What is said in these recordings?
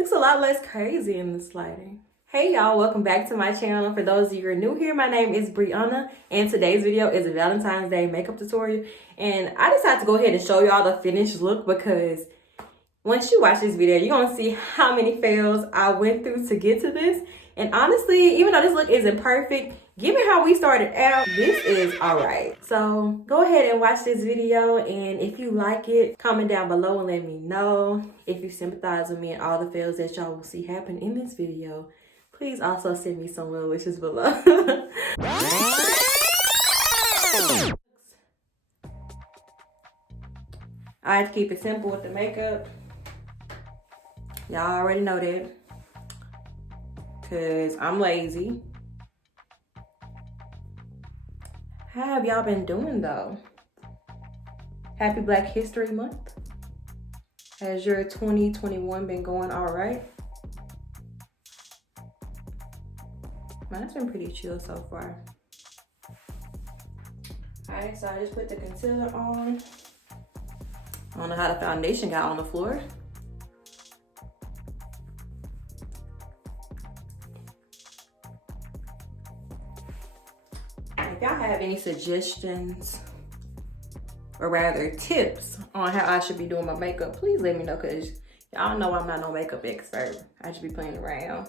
Looks a lot less crazy in this lighting. Hey y'all, welcome back to my channel. For those of you who are new here, my name is Briuana, and today's video is a Valentine's Day makeup tutorial. And I decided to go ahead and show y'all the finished look because once you watch this video, you're gonna see how many fails I went through to get to this. And honestly, even though this look isn't perfect, given how we started out, this is all right. So go ahead and watch this video, and if you like it, comment down below and let me know. If you sympathize with me and all the fails that y'all will see happen in this video, please also send me some well wishes below. I had to keep it simple with the makeup. Y'all already know that, because I'm lazy. How have y'all been doing though? Happy Black History Month. Has your 2021 been going all right? Mine's been pretty chill so far. All right, so I just put the concealer on. I don't know how the foundation got on the floor. If y'all have any suggestions, or rather tips on how I should be doing my makeup, please let me know, because y'all know I'm not no makeup expert. I should be playing around.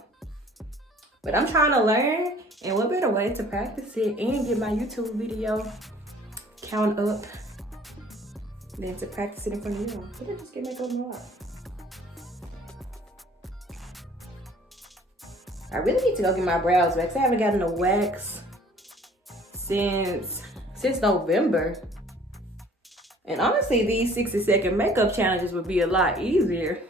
But I'm trying to learn, and what better way to practice it and get my YouTube video count up than to practice it in front of y'all. Did I just get makeup in my life? I really need to go get my brows waxed. I haven't gotten a wax since November. And honestly, these 60-second makeup challenges would be a lot easier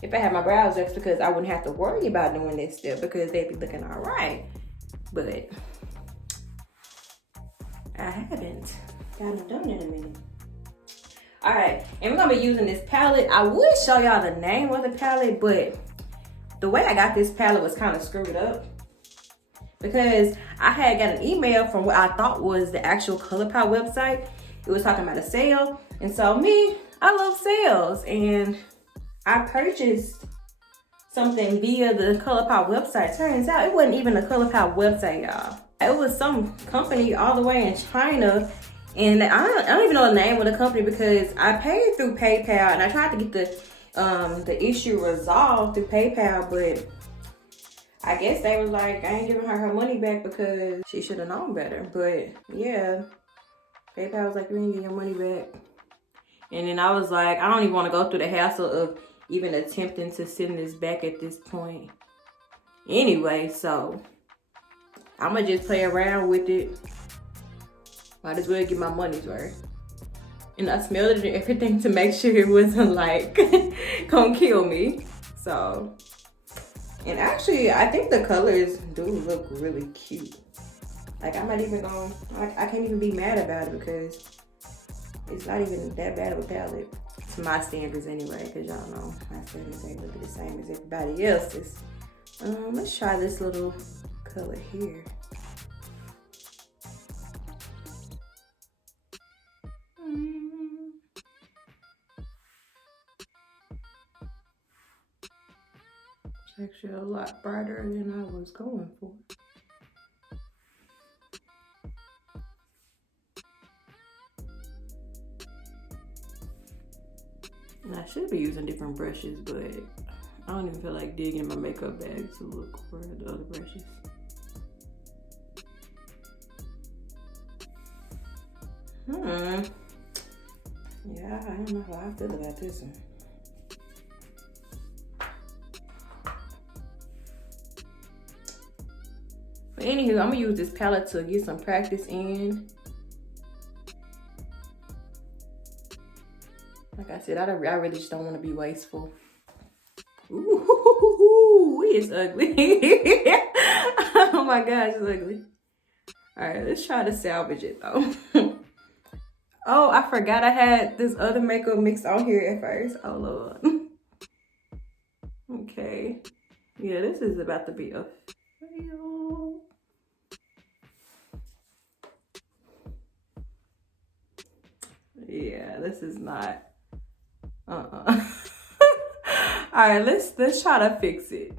if I had my brows waxed, because I wouldn't have to worry about doing this step because they'd be looking all right. But I haven't gotten it done in a minute. All right, and we're gonna be using this palette. I would show y'all the name of the palette, but the way I got this palette was kind of screwed up, because I had got an email from what I thought was the actual ColourPop website. It was talking about a sale. And so me, I love sales. And I purchased something via the ColourPop website. Turns out it wasn't even a ColourPop website, y'all. It was some company all the way in China. And I don't even know the name of the company, because I paid through PayPal and I tried to get the issue resolved through PayPal, but I guess they was like, I ain't giving her money back because she should have known better. But yeah, PayPal was like, you ain't getting your money back. And then I was like, I don't even want to go through the hassle of even attempting to send this back at this point. Anyway, so I'm gonna just play around with it. Might as well get my money's worth. And I smelled it and everything to make sure it wasn't like gonna kill me. So, and actually, I think the colors do look really cute. Like, I'm not even going, I can't even be mad about it, because it's not even that bad of a palette. To my standards anyway, because y'all know my standards ain't really the same as everybody else's. Let's try this little color here. It's actually a lot brighter than I was going for. And I should be using different brushes, but I don't even feel like digging in my makeup bag to look for the other brushes. Yeah, I don't know how I feel about this one. But anywho, I'm gonna use this palette to get some practice in. Like I said, I really just don't want to be wasteful. Ooh, it's ugly. Oh my gosh, it's ugly. All right, let's try to salvage it though. Oh, I forgot I had this other makeup mixed on here at first. Oh Lord. Okay. Yeah, this is about to be a fail. Yeah, this is not. I right, let's try to fix it.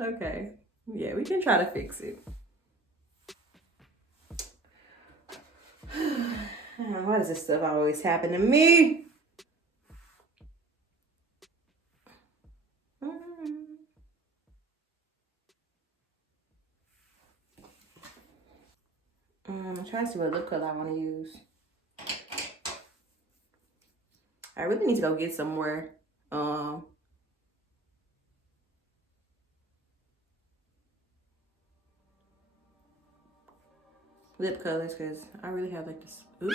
Okay. Yeah, we can try to fix it. Why does this stuff always happen to me? I'm trying to see what lip color I want to use. I really need to go get somewhere. Lip colors, because I really have like this. Ooh,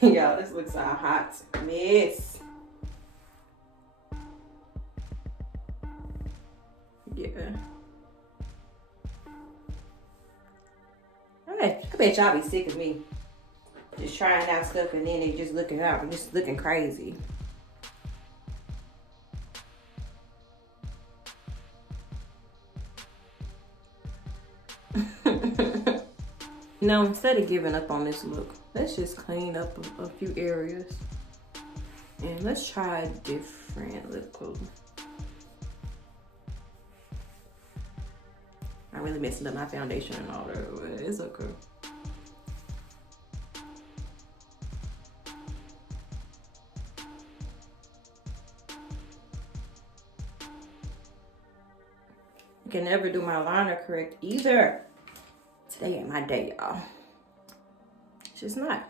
yeah, this looks a hot mess. Yeah. I bet y'all be sick of me just trying out stuff and then they just looking crazy. No, instead of giving up on this look, let's just clean up a few areas. And let's try a different lip color. I really messed up my foundation and all that, but it's okay. I can never do my liner correct either. Today ain't my day, y'all. It's just not.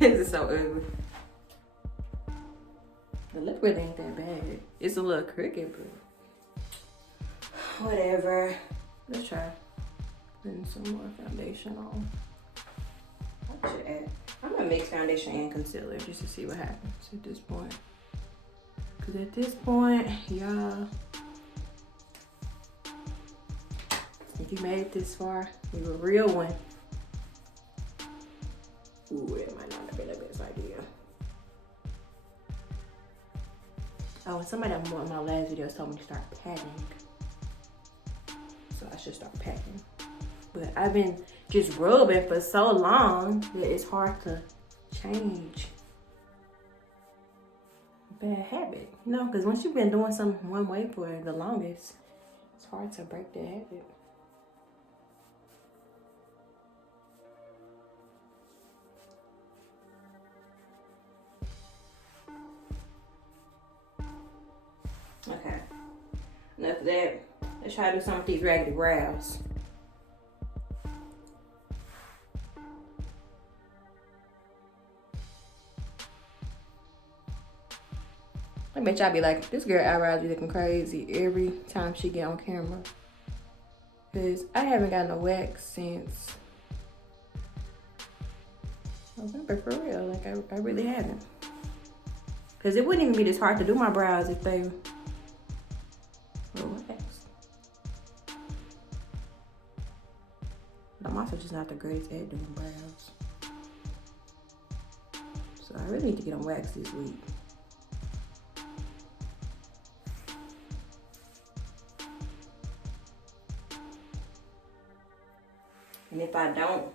This is so ugly. The lip really ain't that bad. It's a little crooked, but whatever. Let's try putting some more foundation on. I should add. I'm gonna mix foundation and concealer just to see what happens at this point. Cause at this point, y'all, if you made it this far, you a real one. Ooh, it might not have been the best idea. Oh, and somebody on my last video told me to start packing. So I should start packing. But I've been just rubbing for so long that it's hard to change. Bad habit. You know, because once you've been doing something one way for the longest, it's hard to break that habit. Okay, enough of that. Let's try to do some with these raggedy brows. I bet y'all be like, this girl eyebrows be looking crazy every time she get on camera. Cause I haven't gotten a wax since November, for real. Like I really haven't. Cause it wouldn't even be this hard to do my brows if they were waxed. But I'm also just not the greatest at doing brows. So I really need to get them waxed this week. And if I don't,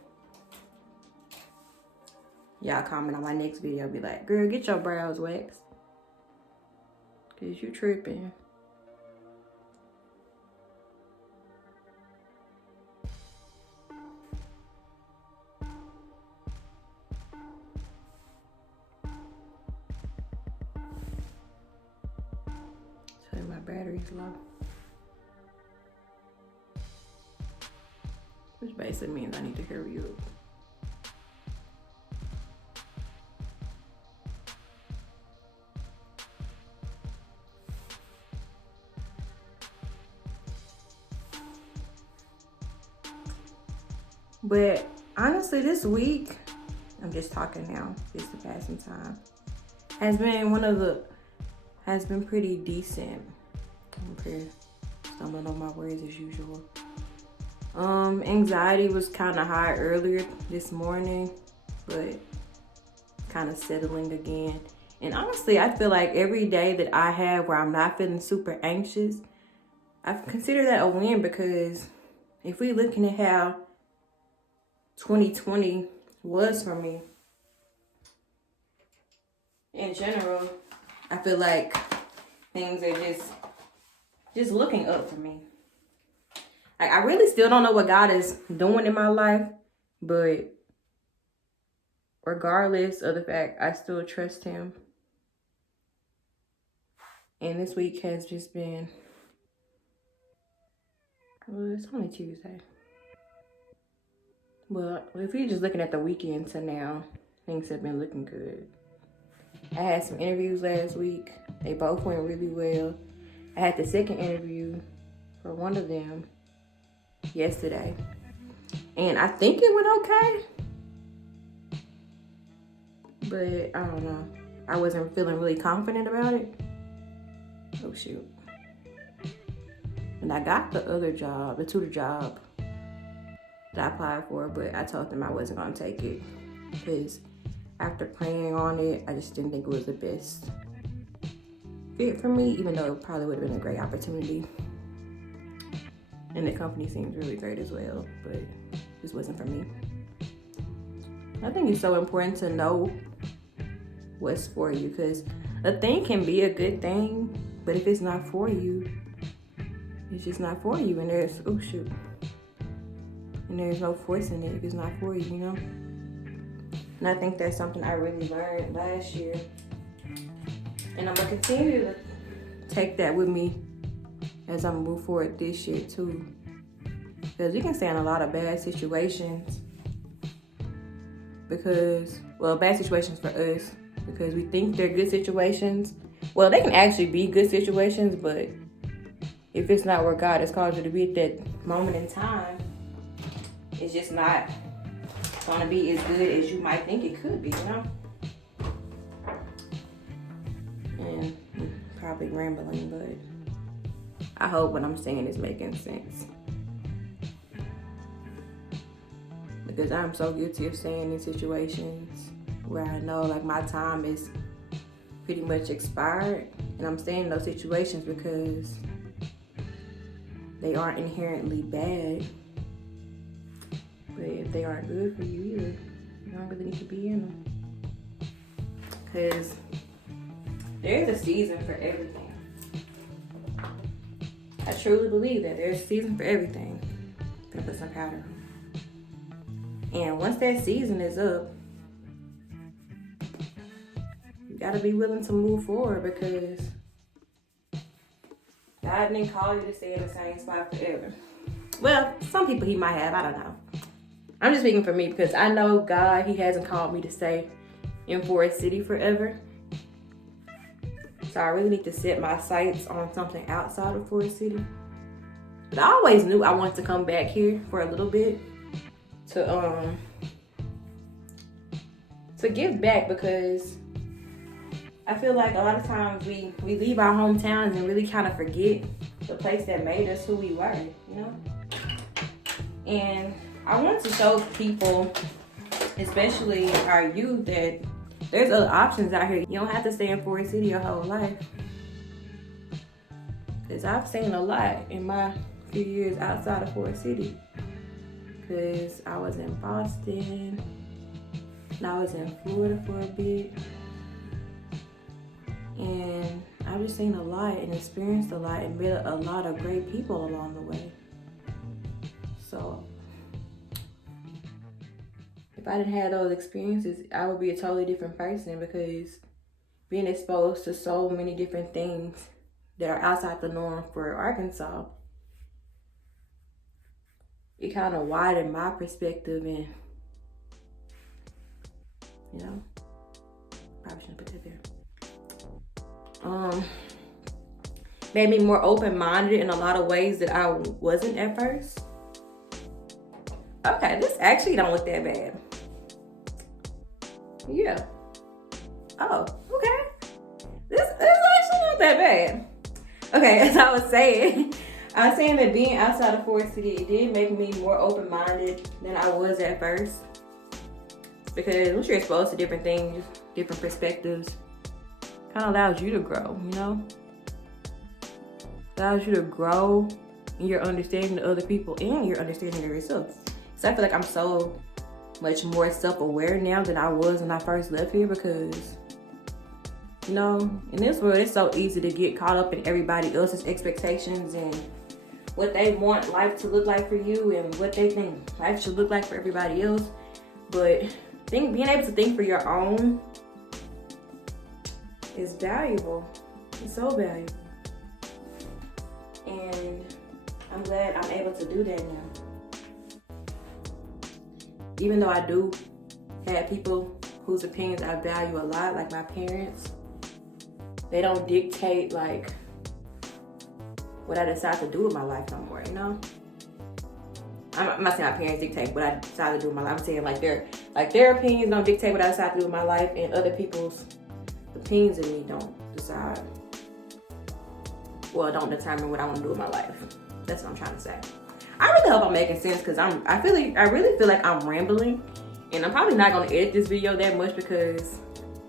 y'all comment on my next video, be like, girl, get your brows waxed. Cause you tripping. So my battery's low. Which basically means I need to hurry up. But honestly, this week, I'm just talking now, just to pass some time, has been pretty decent. I'm pretty stumbling on my words as usual. Anxiety was kind of high earlier this morning, but kind of settling again. And honestly, I feel like every day that I have where I'm not feeling super anxious, I consider that a win, because if we looking at how 2020 was for me in general, I feel like things are just looking up for me. Like, I really still don't know what God is doing in my life, but regardless of the fact, I still trust him. And this week has just been, well, it's only Tuesday. Well, if you're just looking at the weekend to now, things have been looking good. I had some interviews last week. They both went really well. I had the second interview for one of them yesterday, and I think it went okay, but I don't know. I wasn't feeling really confident about it. Oh shoot. And I got the other job, the tutor job that I applied for, but I told them I wasn't gonna take it because after praying on it, I just didn't think it was the best fit for me, even though it probably would have been a great opportunity. And the company seems really great as well, but it just wasn't for me. I think it's so important to know what's for you, because a thing can be a good thing, but if it's not for you, it's just not for you. And there's, oh shoot. And there's no forcing it if it's not for you, you know? And I think that's something I really learned last year. And I'm gonna continue to take that with me as I move forward this year too. Because we can stay in a lot of bad situations bad situations for us, because we think they're good situations. Well, they can actually be good situations, but if it's not where God has called you to be at that moment in time, it's just not gonna be as good as you might think it could be, you know? And I'm probably rambling, but I hope what I'm saying is making sense. Because I'm so guilty of staying in situations where I know like my time is pretty much expired, and I'm staying in those situations because they aren't inherently bad. But if they aren't good for you either, you don't really need to be in them. Because there's a season for everything. I truly believe that there's a season for everything. I'm gonna put some powder on. And once that season is up, you gotta be willing to move forward, because God didn't call you to stay in the same spot forever. Well, some people he might have, I don't know. I'm just speaking for me, because I know God, he hasn't called me to stay in Forest City forever. So I really need to set my sights on something outside of Forest City. But I always knew I wanted to come back here for a little bit to give back, because I feel like a lot of times we leave our hometowns and really kind of forget the place that made us who we were, you know? And I want to show people, especially our youth, that there's other options out here. You don't have to stay in Forest City your whole life. Because I've seen a lot in my few years outside of Forest City. Because I was in Boston, and I was in Florida for a bit. And I've just seen a lot and experienced a lot and met a lot of great people along the way. So if I didn't have those experiences, I would be a totally different person, because being exposed to so many different things that are outside the norm for Arkansas, it kind of widened my perspective, and, you know, probably shouldn't put that there. Made me more open-minded in a lot of ways that I wasn't at first. Okay, this actually don't look that bad. Yeah. Oh, okay. This actually not that bad. Okay, as I was saying, I was saying that being outside of Forest City, it did make me more open-minded than I was at first. Because once you're exposed to different things, different perspectives, kind of allows you to grow, you know? Allows you to grow in your understanding of other people and your understanding of yourself. So I feel like I'm so much more self-aware now than I was when I first left here, because, you know, in this world, it's so easy to get caught up in everybody else's expectations and what they want life to look like for you and what they think life should look like for everybody else. But being able to think for your own is valuable. It's so valuable. And I'm glad I'm able to do that now. Even though I do have people whose opinions I value a lot, like my parents, they don't dictate like what I decide to do with my life no more, you know? I'm not saying my parents dictate what I decide to do with my life. I'm saying like their opinions don't dictate what I decide to do with my life, and other people's opinions of me don't decide. Well, don't determine what I want to do with my life. That's what I'm trying to say. I really hope I'm making sense, because I really feel like I'm rambling, and I'm probably not gonna edit this video that much because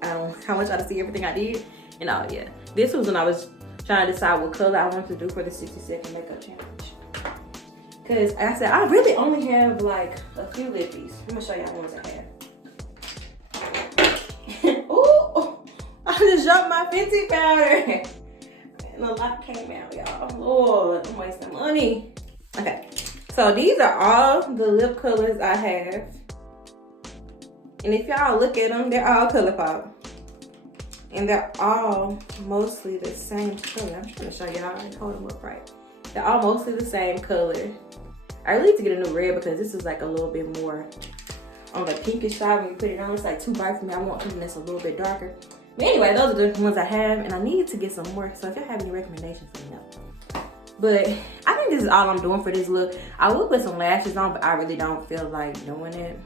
I want y'all to see everything I did. And yeah, this was when I was trying to decide what color I wanted to do for the 60-second makeup challenge. Because like I said, I really only have like a few lippies. I'm gonna show y'all ones I have. Ooh, I just dropped my Fenty powder. And a lot came out, y'all. Lord, I'm wasting money. Okay, so these are all the lip colors I have. And if y'all look at them, they're all ColourPop. And they're all mostly the same color. I'm trying to show y'all, I hold them up right. They're all mostly the same color. I really need to get a new red because this is like a little bit more on the pinkish side when you put it on. It's like too bright for me. I want something that's a little bit darker. But anyway, those are the ones I have, and I need to get some more. So if y'all have any recommendations, let me know. But I think this is all I'm doing for this look. I will put some lashes on, but I really don't feel like doing it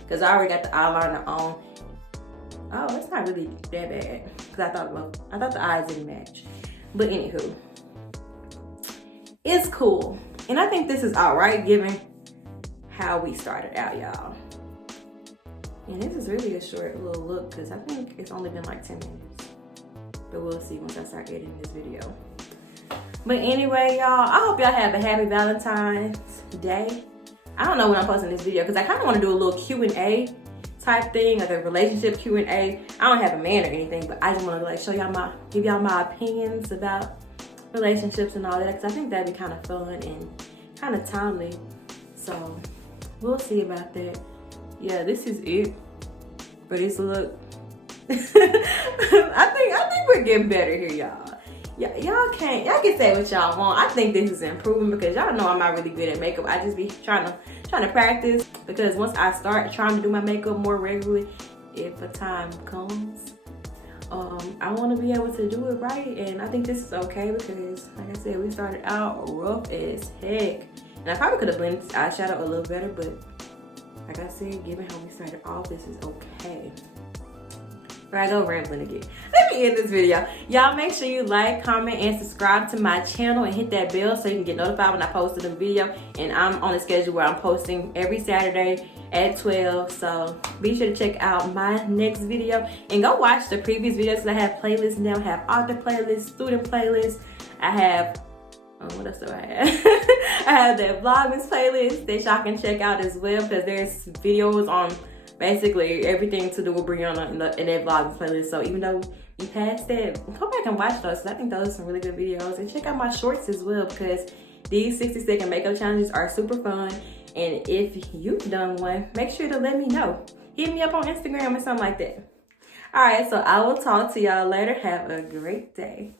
because I already got the eyeliner on. Oh, it's not really that bad because I thought the eyes didn't match. But anywho, it's cool. And I think this is all right given how we started out, y'all. And this is really a short little look because I think it's only been like 10 minutes. But we'll see once I start editing this video. But anyway, y'all, I hope y'all have a happy Valentine's Day. I don't know when I'm posting this video because I kind of want to do a little Q&A type thing, like a relationship Q&A. I don't have a man or anything, but I just want to like show y'all give y'all my opinions about relationships and all that, because I think that'd be kind of fun and kind of timely. So we'll see about that. Yeah, this is it for this look. I think we're getting better here, y'all. Y'all can say what y'all want. I think this is improving because y'all know I'm not really good at makeup. I just be trying to practice, because once I start trying to do my makeup more regularly, if a time comes, I want to be able to do it right. And I think this is okay because, like I said, we started out rough as heck. And I probably could have blended eyeshadow a little better, but like I said, given how we started off, this is okay. Here I go rambling again. Let me end this video. Y'all make sure you like, comment, and subscribe to my channel and hit that bell so you can get notified when I post a new video. And I'm on a schedule where I'm posting every Saturday at 12. So be sure to check out my next video and go watch the previous videos because I have playlists now. I have author playlists, student playlists. I have, what else do I have? I have that Vlogmas playlist that y'all can check out as well, because there's videos on basically everything to do with Briuana in that Vlogmas playlist. So even though you passed that, come back and watch those, because I think those are some really good videos. And check out my shorts as well, because these 60-second makeup challenges are super fun. And if you've done one, make sure to let me know. Hit me up on Instagram or something like that. All right, so I will talk to y'all later. Have a great day.